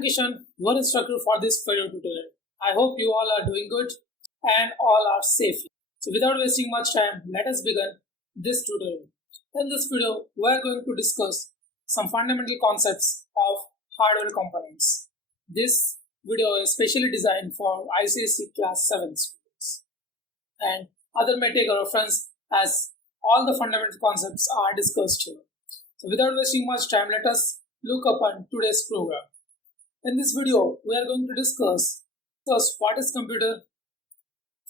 am Kishan, your instructor for this video tutorial. I hope you all are doing good and all are safe. So without wasting much time, let us begin this tutorial. In this video, we are going to discuss some fundamental concepts of hardware components. This video is specially designed for ICSE class 7 students, and other may take a reference as all the fundamental concepts are discussed here. So without wasting much time, let us look upon today's program. In this video, we are going to discuss first what is computer,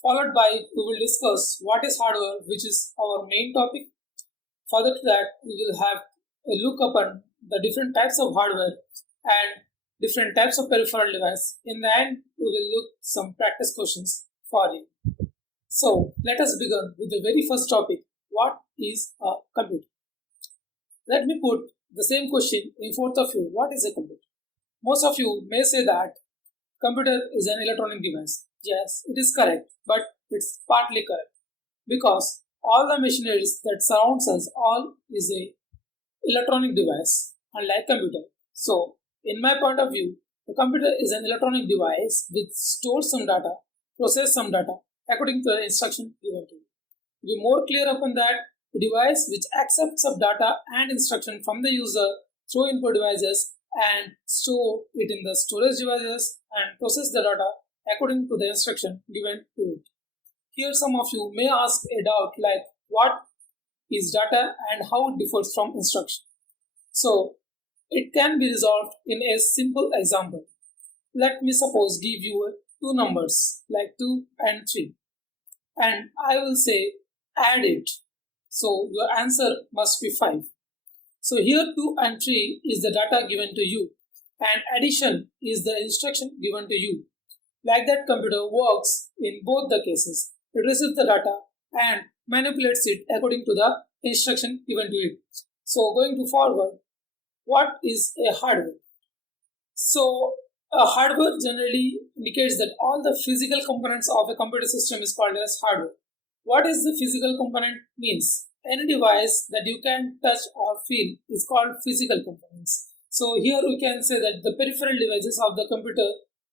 followed by we will discuss what is hardware, which is our main topic. Further to that, we will have a look upon the different types of hardware and different types of peripheral device. In the end, we will look some practice questions for you. So let us begin with the very first topic. What is a computer? Let me put the same question in front of you. What is a computer? Most of you may say that computer is an electronic device. Yes, it is correct, but it's partly correct because all the machineries that surrounds us all is a electronic device, unlike computer. So, in my point of view, the computer is an electronic device which stores some data, process some data according to the instruction given to it. To be more clear upon that, a device which accepts of data and instruction from the user through input devices and store it in the storage devices and process the data according to the instruction given to it. Here some of you may ask a doubt like what is data and how it differs from instruction. So it can be resolved in a simple example. Let me suppose give you two numbers like 2 and 3 and I will say add it. So your answer must be 5. So here 2 and 3 is the data given to you and addition is the instruction given to you. Like that, computer works in both the cases. It receives the data and manipulates it according to the instruction given to it. So going to forward, what is a hardware? So a hardware generally indicates that all the physical components of a computer system is called as hardware. What is the physical component means? Any device that you can touch or feel is called physical components. So here we can say that the peripheral devices of the computer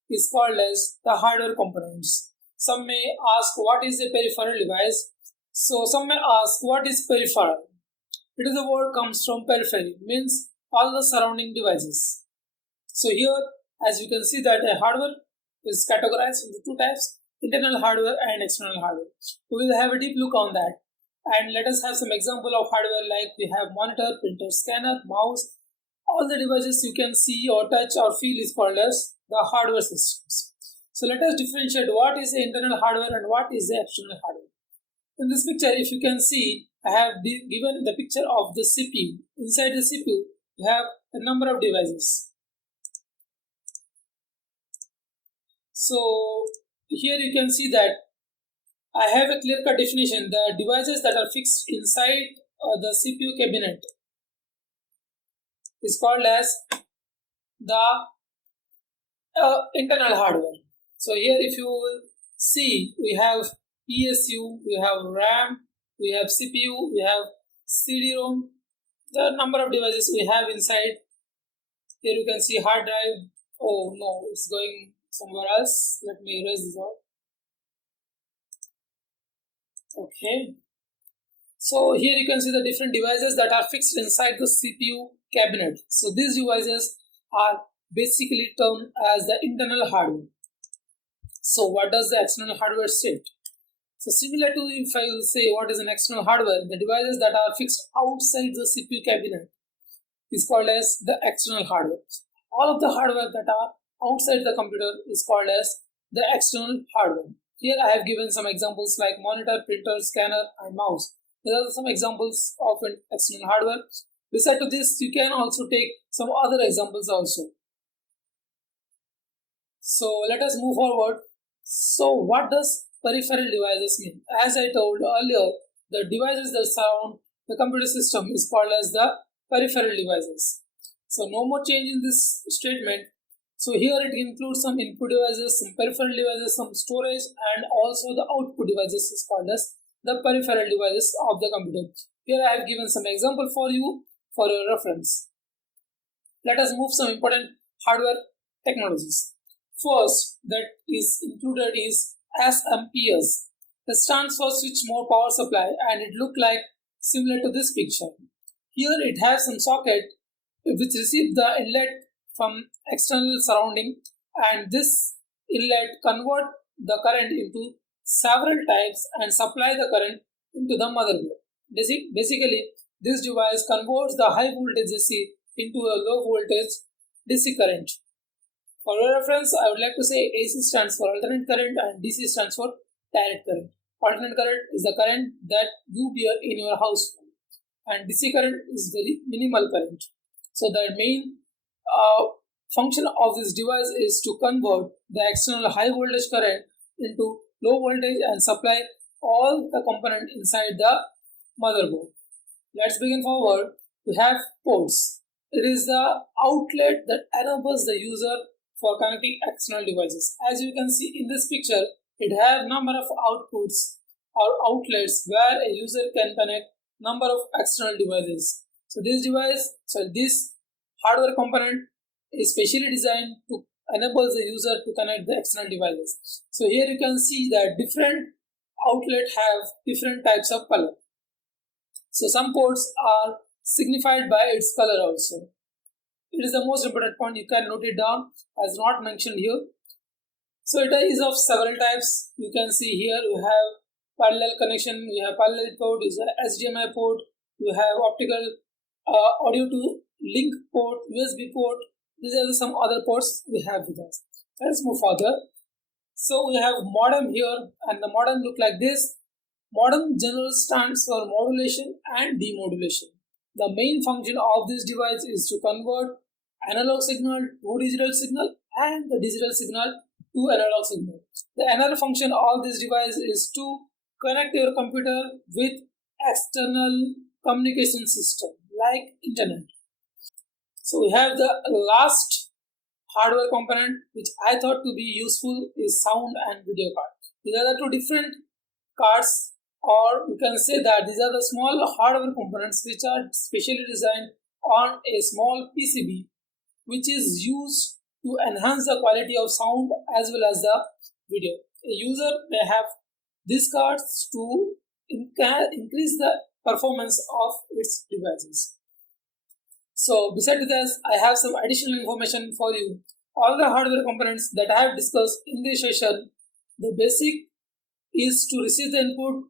is called as the hardware components. Some may ask what is a peripheral device. So some may ask what is peripheral. It is the word comes from periphery, means all the surrounding devices. So here as you can see that a hardware is categorized into two types, internal hardware and external hardware. We will have a deep look on that. And let us have some example of hardware like we have monitor, printer, scanner, mouse. All the devices you can see or touch or feel is called as the hardware systems. So let us differentiate what is the internal hardware and what is the external hardware. In this picture, if you can see, I have given the picture of the CPU. Inside the CPU, you have a number of devices. So here you can see that I have a clear-cut definition. The devices that are fixed inside the CPU cabinet is called as the internal hardware. So here if you will see, we have ESU, we have RAM, we have CPU, we have CD-ROM, the number of devices we have inside. Here you can see hard drive. Oh no, it's going somewhere else. Let me erase this out. Okay. So here you can see the different devices that are fixed inside the CPU cabinet. So these devices are basically termed as the internal hardware. So what does the external hardware state? So similar to if I will say what is an external hardware, the devices that are fixed outside the CPU cabinet is called as the external hardware. All of the hardware that are outside the computer is called as the external hardware. Here I have given some examples like monitor, printer, scanner and mouse. These are some examples of an external hardware. Besides to this, you can also take some other examples also. So let us move forward. So what does peripheral devices mean? As I told earlier, the devices that surround the computer system is called as the peripheral devices. So no more change in this statement. So here it includes some input devices, some peripheral devices, some storage and also the output devices is called as the peripheral devices of the computer. Here I have given some example for you for your reference. Let us move some important hardware technologies. First, that is included is SMPS. It stands for Switch Mode Power Supply, and it look like similar to this picture. Here it has some socket which receive the inlet from external surrounding, and this inlet convert the current into several types and supply the current into the motherboard. Basically, this device converts the high voltage AC into a low voltage DC current. For your reference, I would like to say AC stands for alternate current and DC stands for direct current. Alternate current is the current that you bear in your household, and DC current is very minimal current. So the main function of this device is to convert the external high voltage current into low voltage and supply all the component inside the motherboard. Let's begin forward. We have ports. It is the outlet that enables the user for connecting external devices. As you can see in this picture, it has number of outputs or outlets where a user can connect number of external devices. So this hardware component is specially designed to enable the user to connect the external devices. So here you can see that different outlets have different types of color. So some ports are signified by its color also. It is the most important point. You can note it down as not mentioned here. So it is of several types. You can see here we have parallel connection, we have parallel port, is a HDMI port, you have optical audio to link port, USB port. These are some other ports we have with us. Let's move further. So we have modem here, and the modem look like this. Modem generally stands for modulation and demodulation. The main function of this device is to convert analog signal to digital signal and the digital signal to analog signal. The another function of this device is to connect your computer with external communication system like internet. So we have the last hardware component which I thought to be useful is sound and video card. These are the two different cards, or you can say that these are the small hardware components which are specially designed on a small PCB, which is used to enhance the quality of sound as well as the video. A user may have these cards to increase the performance of its devices. So besides this, I have some additional information for you. All the hardware components that I have discussed in this session, the basic is to receive the input,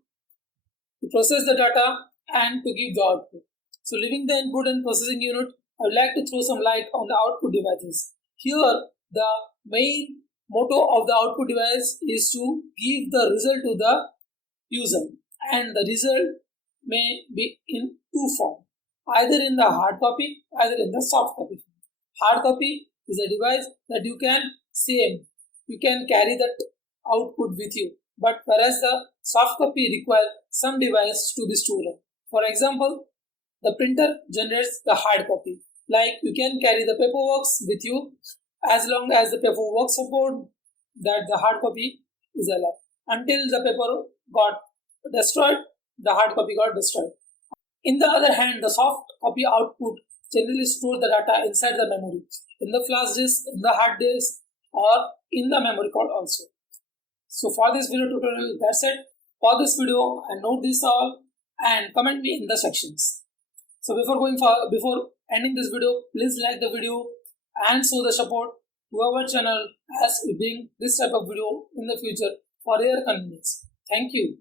to process the data, and to give the output. So leaving the input and processing unit, I would like to throw some light on the output devices. Here, the main motto of the output device is to give the result to the user, and the result may be in two forms, either in the hard copy, either in the soft copy. Hard copy is a device that you can carry that output with you, but whereas the soft copy requires some device to be stored. For example, the printer generates the hard copy. Like you can carry the paperwork with you as long as the paperwork support that the hard copy is alive. Until the paper got destroyed, the hard copy got destroyed. In the other hand, the soft copy output generally stores the data inside the memory, in the flash disk, in the hard disk, or in the memory card also. So for this video tutorial, that's it. Pause this video and note this all and comment me in the sections. So before ending this video, please like the video and show the support to our channel as we bring this type of video in the future for your convenience. Thank you.